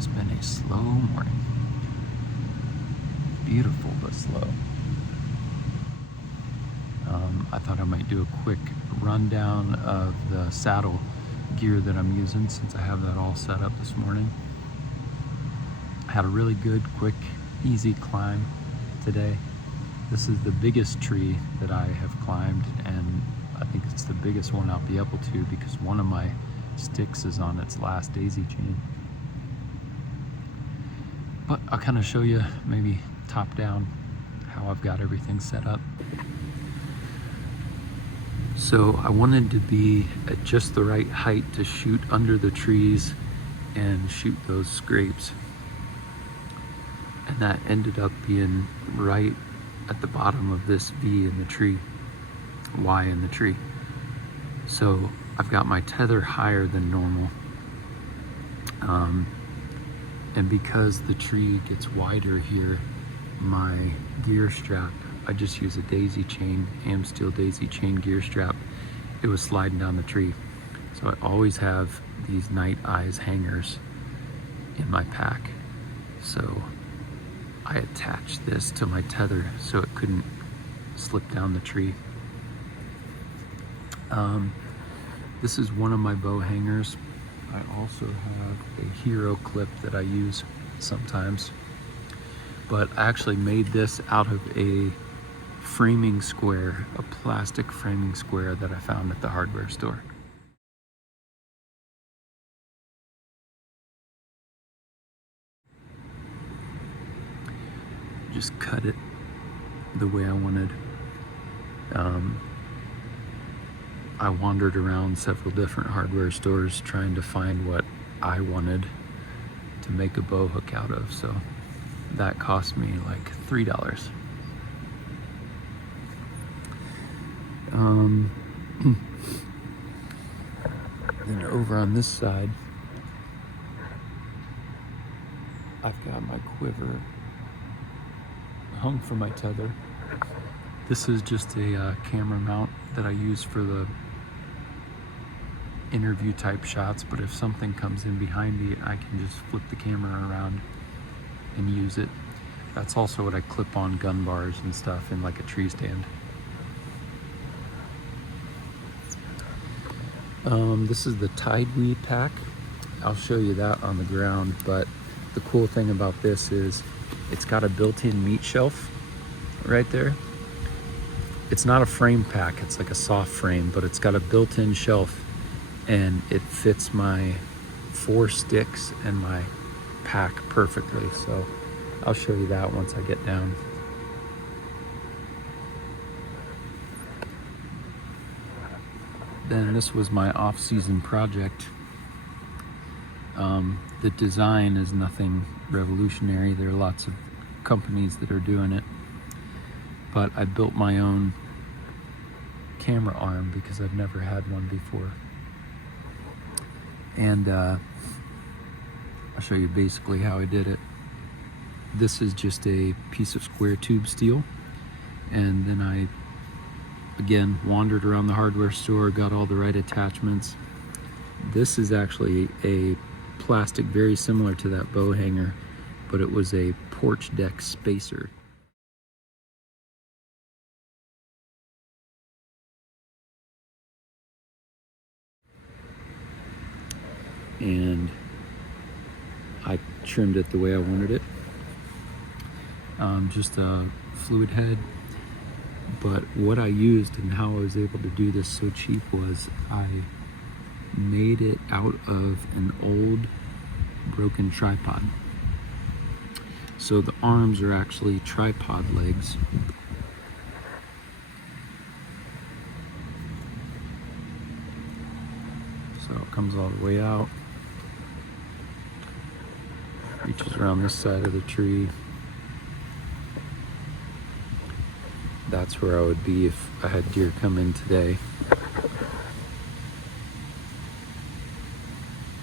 has been a slow morning. Beautiful, but slow. I thought I might do a quick rundown of the saddle gear that I'm using since I have that all set up this morning. I had a really good, quick, easy climb today. This is the biggest tree that I have climbed, and I think it's the biggest one I'll be able to because one of my sticks is on its last daisy chain. But I'll kind of show you maybe top down how I've got everything set up. So I wanted to be at just the right height to shoot under the trees and shoot those scrapes. And that ended up being right at the bottom of this V in the tree, Y in the tree. So I've got my tether higher than normal. And because the tree gets wider here, my gear strap, I just use a daisy chain, Amsteel daisy chain gear strap. It was sliding down the tree. So I always have these night eyes hangers in my pack. So I attached this to my tether so it couldn't slip down the tree. This is one of my bow hangers. I also have a hero clip that I use sometimes. But I actually made this out of a framing square, a plastic framing square that I found at the hardware store. Just cut it the way I wanted. I wandered around several different hardware stores trying to find what I wanted to make a bow hook out of, so that cost me like $3. Then over on this side, I've got my quiver hung from my tether. This is just a camera mount that I use for the interview type shots, but if something comes in behind me, I can just flip the camera around and use it. That's also what I clip on gun bars and stuff in like a tree stand. This is the Tideweed pack. I'll show you that on the ground, but the cool thing about this is it's got a built-in meat shelf right there. It's not a frame pack, it's like a soft frame, but it's got a built-in shelf and it fits my 4 sticks and my pack perfectly. So I'll show you that once I get down. Then this was my off-season project. The design is nothing revolutionary. There are lots of companies that are doing it. But I built my own camera arm because I've never had one before. And I'll show you basically how I did it. This is just a piece of square tube steel. And then I, again, wandered around the hardware store, got all the right attachments. This is actually a plastic very similar to that bow hanger, but it was a porch deck spacer. And I trimmed it the way I wanted it. Just a fluid head. But what I used and how I was able to do this so cheap was I made it out of an old broken tripod. So the arms are actually tripod legs. So it comes all the way out, reaches around this side of the tree. That's where I would be if I had deer come in today.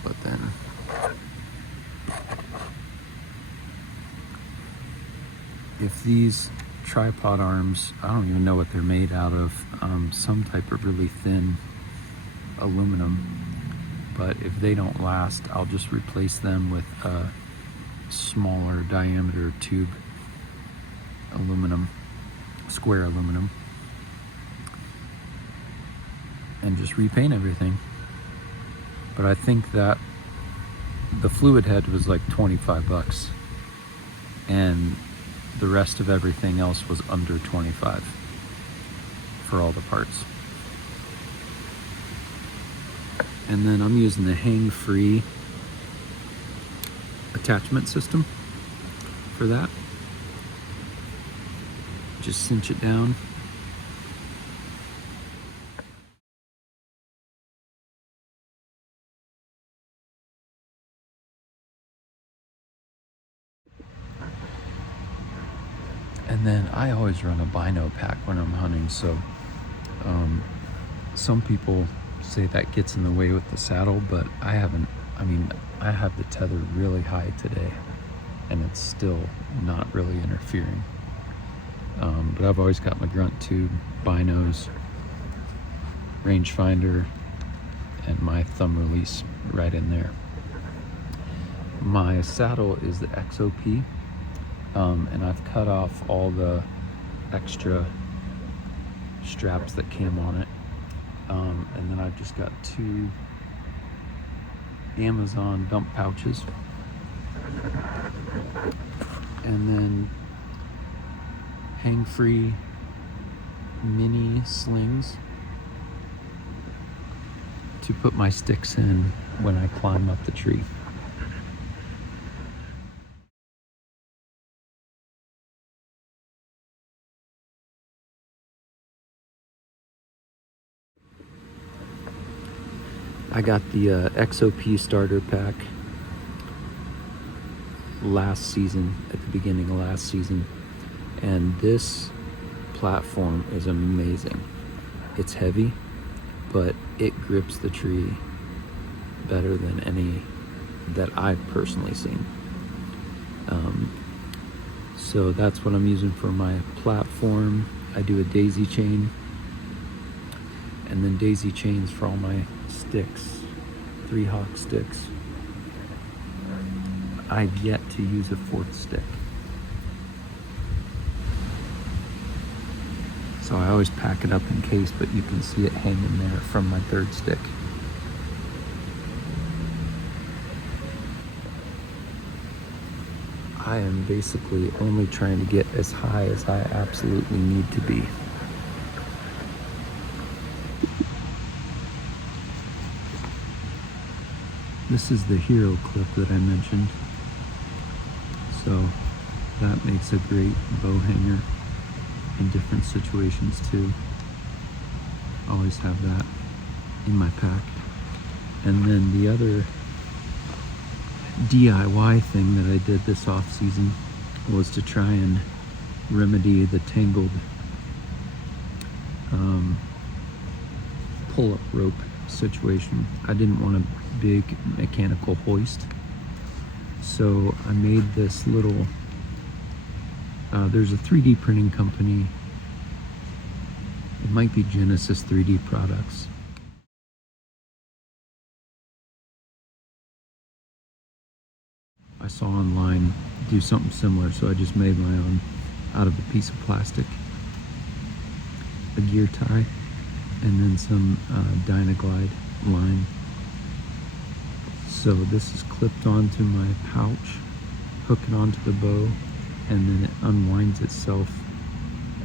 But then if these tripod arms, I don't even know what they're made out of, some type of really thin aluminum, but if they don't last, I'll just replace them with smaller diameter tube aluminum, square aluminum, and just repaint everything. But I think that the fluid head was like 25 bucks and the rest of everything else was under 25 for all the parts. And then I'm using the hang-free attachment system for that. Just cinch it down. And then I always run a bino pack when I'm hunting, so some people say that gets in the way with the saddle, but I haven't. I mean, I have the tether really high today and it's still not really interfering. But I've always got my grunt tube, binos, rangefinder, and my thumb release right in there. My saddle is the XOP, and I've cut off all the extra straps that came on it. And then I've just got 2 Amazon dump pouches. And then hang-free mini slings to put my sticks in when I climb up the tree. I got the XOP starter pack last season, at the beginning of last season, and this platform is amazing. It's heavy, but it grips the tree better than any that I've personally seen. So that's what I'm using for my platform. I do a daisy chain, and then daisy chains for all my sticks, 3 hawk sticks. I've yet to use a 4th stick. So I always pack it up in case, but you can see it hanging there from my 3rd stick. I am basically only trying to get as high as I absolutely need to be. This is the hero clip that I mentioned. So that makes a great bow hanger in different situations too. Always have that in my pack. And then the other DIY thing that I did this off season was to try and remedy the tangled pull-up rope situation. I didn't want a big mechanical hoist, so I made this little there's a 3D printing company, it might be Genesis 3D Products. I saw online do something similar, so I just made my own out of a piece of plastic, a gear tie, and then some Dynaglide line. So this is clipped onto my pouch, hook it onto the bow, and then it unwinds itself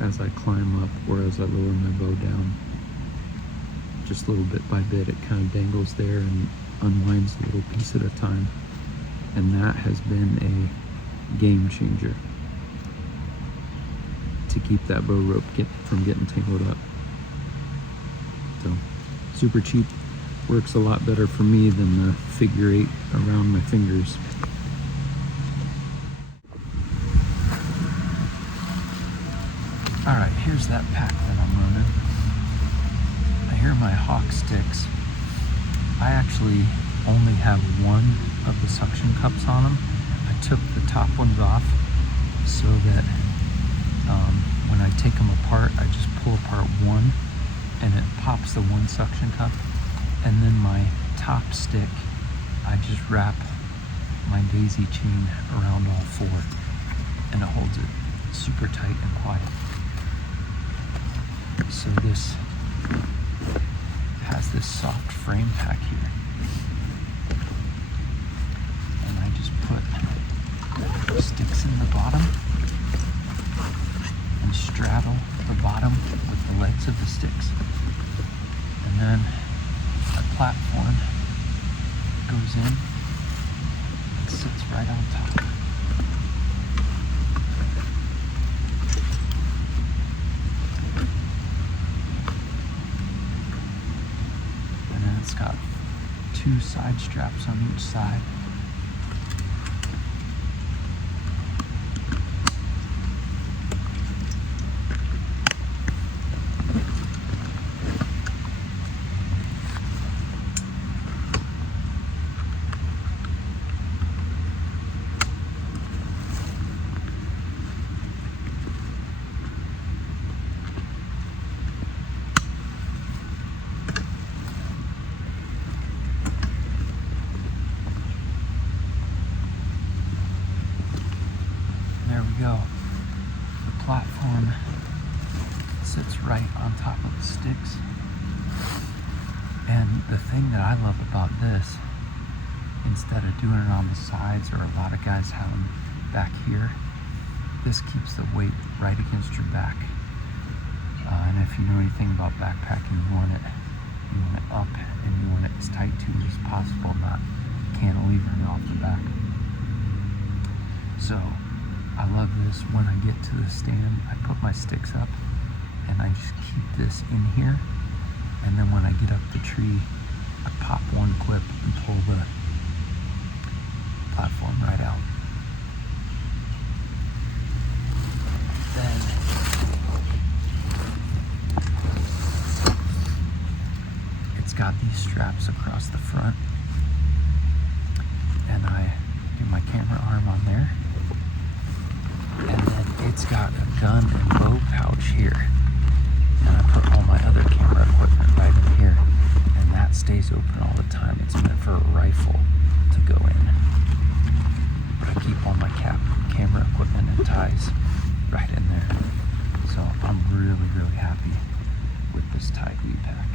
as I climb up or as I lower my bow down. Just little bit by bit, it kind of dangles there and unwinds a little piece at a time. And that has been a game changer to keep that bow rope from getting tangled up. So super cheap, works a lot better for me than the figure 8 around my fingers. Alright, here's that pack that I'm running. Here are my hawk sticks. I actually only have one of the suction cups on them. I took the top ones off so that when I take them apart, I just pull apart one and it pops the one suction cup. And then my top stick, I just wrap my daisy chain around all four, and it holds it super tight and quiet. So this has this soft frame pack here, and I just put sticks in the bottom and straddle the bottom with the legs of the sticks, and then a platform goes in and sits right on top. And then it's got 2 side straps on each side. There we go. The platform sits right on top of the sticks. And the thing that I love about this, instead of doing it on the sides, or a lot of guys have them back here, this keeps the weight right against your back. And if you know anything about backpacking, you want it up, and you want it as tight to as possible, not cantilevering off the back. So I love this. When I get to the stand, I put my sticks up and I just keep this in here, and then when I get up the tree, I pop one clip and pull the platform right out. Then it's got these straps across the front, and I do my camera arm on there. And then it's got a gun and bow pouch here, and I put all my other camera equipment right in here, and that stays open all the time. It's meant for a rifle to go in, but I keep all my camera equipment and ties right in there. So I'm really happy with this Tide Weed pack.